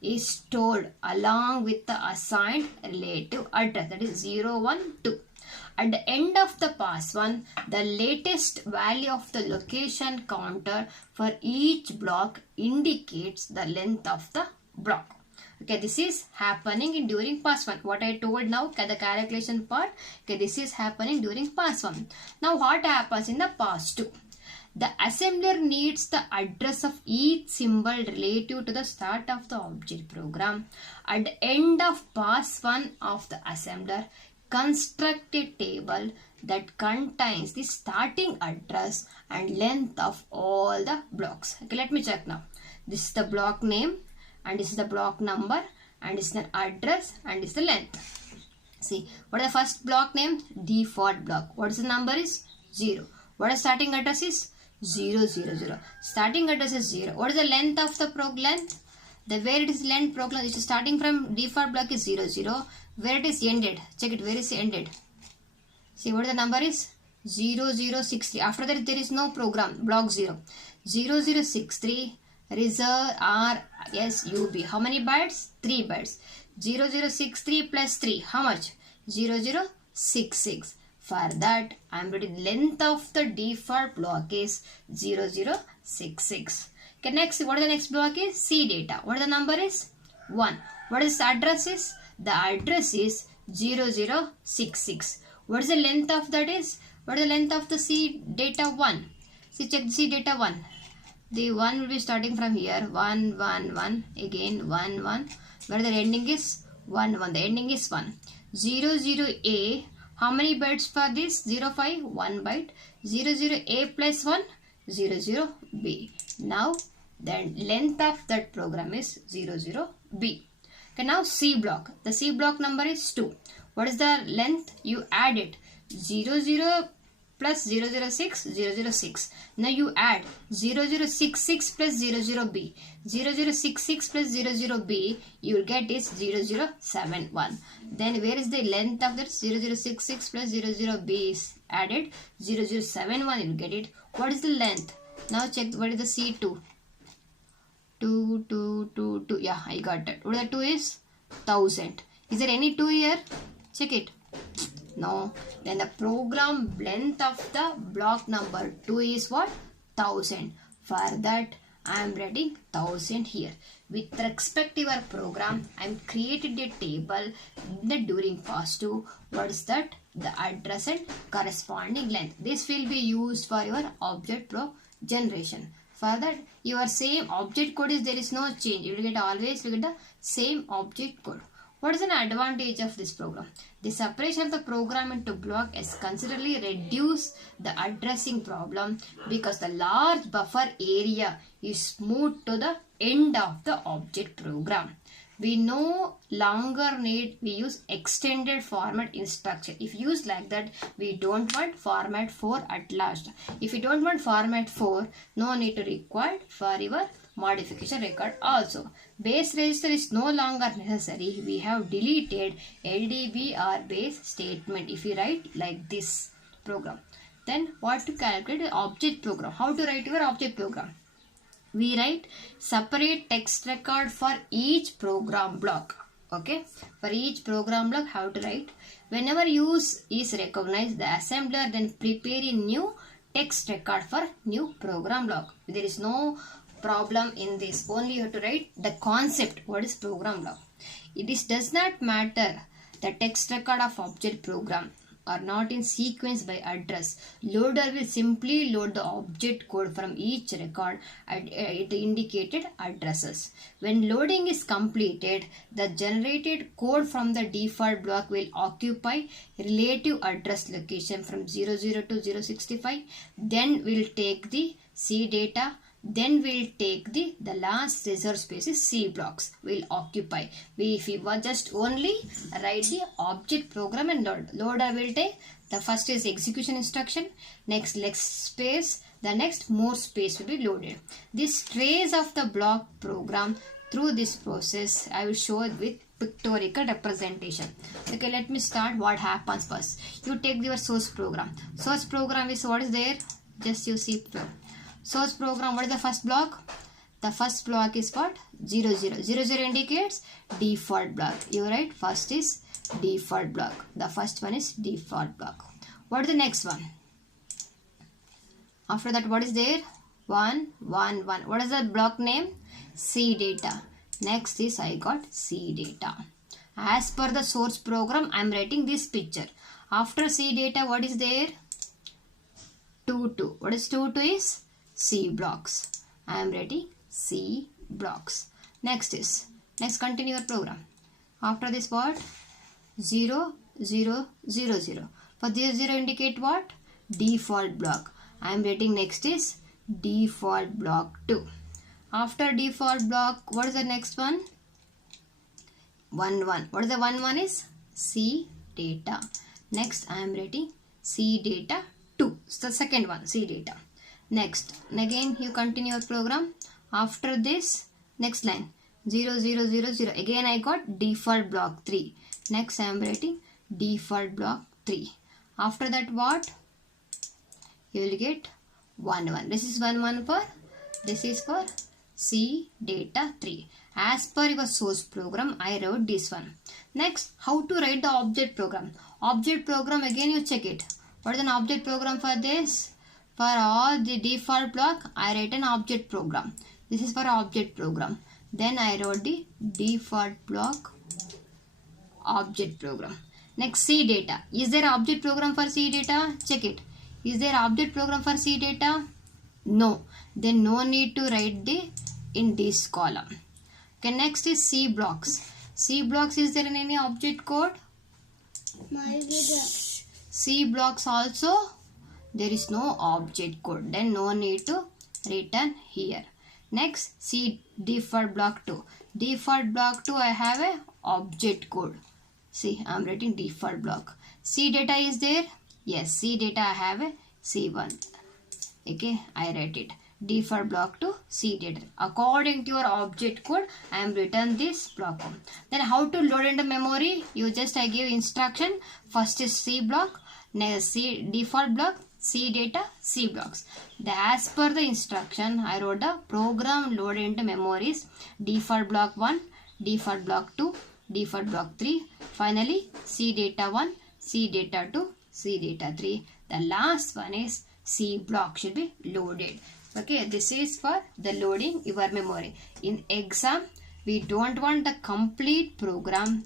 is stored along with the assigned relative address, that is 0, 1, 2. At the end of the pass 1, the latest value of the location counter for each block indicates the length of the block. Okay, this is happening during pass 1. What I told now, okay, the calculation part, okay, this is happening during pass 1. Now what happens in the pass 2? The assembler needs the address of each symbol relative to the start of the object program. At the end of pass 1 of the assembler, construct a table that contains the starting address and length of all the blocks. Okay, let me check now. This is the block name, and this is the block number, and this is the address, and this is the length. See, what is the first block name? Default block. What is the number is 0. What is starting address is 0, 0, 0. Starting address is 0. What is the length of the length? The where it is length program is starting from default block is 0, 0. Where it is ended? Check it. Where is it ended? See what the number is? 0063. After that there is no program. Block 0. 0063 reserve RSUB. How many bytes? 3 bytes. 0063 plus 3. How much? 0066. For that, I am writing length of the default block is 0066. Okay, next, what is the next block is? C data. What is the number is? 1. What is the address is? The address is 0066. What is the length of that is? What is the length of the C data 1? See, check the C data 1. The 1 will be starting from here. 1, 1, 1. Again 1, 1. Where the ending is 1, 1. The ending is 1. 00A. How many bytes for this? 05, 1 byte. 00A plus 1, 00B. Now, the length of that program is 00B. Okay, now C block. The C block number is 2. What is the length? You add it. 00 plus 006, 006. Now you add 0066 plus 00B. 0066 plus 00B, you will get is 0071. Then where is the length of that? 0066 plus 00B is added. 0071, you will get it. What is the length? Now check what is the C2. 2, 2, 2, 2. Yeah, I got that. What is the 2 is? 1000. Is there any 2 here? Check it. No. Then the program length of the block number 2 is what? 1000. For that, I am writing 1000 here. With respect to your program, I am created a table during pass 2. What is that? The address and corresponding length. This will be used for your object pro generation. For that, your same object code is there is no change. You will get always the same object code. What is an advantage of this program? The separation of the program into block has considerably reduced the addressing problem because the large buffer area is moved to the end of the object program. We no longer we use extended format instruction. If used like that, we don't want format 4 at last. If you don't want format 4, no need to require for your modification record also. Base register is no longer necessary. We have deleted LDB or base statement if you write like this program. Then what to calculate an object program? How to write your object program? We write separate text record for each program block. Okay, for each program block how to write? Whenever use is recognized, the assembler then prepare a new text record for new program block. There is no problem in this. Only you have to write the concept. What is program block? It does not matter the text record of object program are not in sequence by address. Loader will simply load the object code from each record at indicated addresses. When loading is completed, the generated code from the default block will occupy relative address location from 00 to 065. Then we'll take the C data. Then we'll take the last reserve space is C blocks will occupy. If we just only write the object program and loader will take the first is execution instruction, next space, the next more space will be loaded. This trace of the block program through this process I will show it with pictorial representation. Okay, let me start what happens first. You take your source program. Source program is what is there? Just you see source program. What is the first block? The first block is what? 0 0. 0 0 indicates default block. You write first is default block. The first one is default block. What is the next one? After that, what is there? 1 1 1. What is the block name? C data. Next is I got C data. As per the source program, I am writing this picture. After C data, what is there? 2 2. What is 2 2 is? C blocks. I am writing C blocks. Next continue your program. After this what? 0 0 0 0. For this 0 indicate what? Default block. I am writing next is default block 2. After default block, what is the next one? 1 1. What is the 1 1 is? C data. Next I am writing C data 2. It's the second one, C data. Next, and again you continue your program. After this, next line 0 0 0 0. Again I got default block 3. Next I am writing default block 3. After that what? You will get 1 1. This is 1 1 for, this is for C data 3. As per your source program, I wrote this one. Next, how to write the object program? Object program, again you check it. What is an object program for this? For all the default block, I write an object program. This is for object program. Then I wrote the default block object program. Next, C data. Is there object program for C data? Check it. Is there object program for C data? No. Then no need to write the in this column. Okay, next is C blocks. C blocks, is there any object code? C blocks also, there is no object code. Then no need to return here. Next, C default block 2. Default block 2, I have a object code. See, I am writing default block. C data is there? Yes, C data I have a C1. Okay, I write it. Default block to C data. According to your object code, I am written this block. Then how to load into memory? You just I give instruction. First is C block, next C default block, C data, C blocks. As per the instruction, I wrote the program load into memories. Default block 1, default block 2, default block 3. Finally, C data 1, C data 2, C data 3. The last one is C block should be loaded. Okay, this is for the loading your memory. In exam, we don't want the complete program.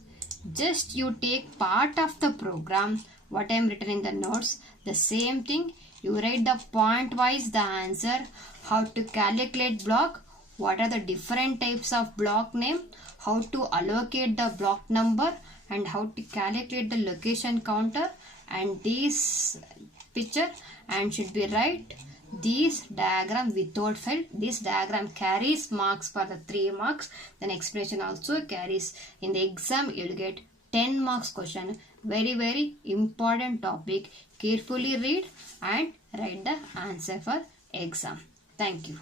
Just you take part of the program, what I am written in the notes. The same thing, you write the point wise the answer, how to calculate block, what are the different types of block name, how to allocate the block number, and how to calculate the location counter, and this picture, and should be right. This diagram without fail. This diagram carries marks for the 3 marks. Then explanation also carries. In the exam, you will get 10 marks question. Very important topic. Carefully read and write the answer for exam. Thank you.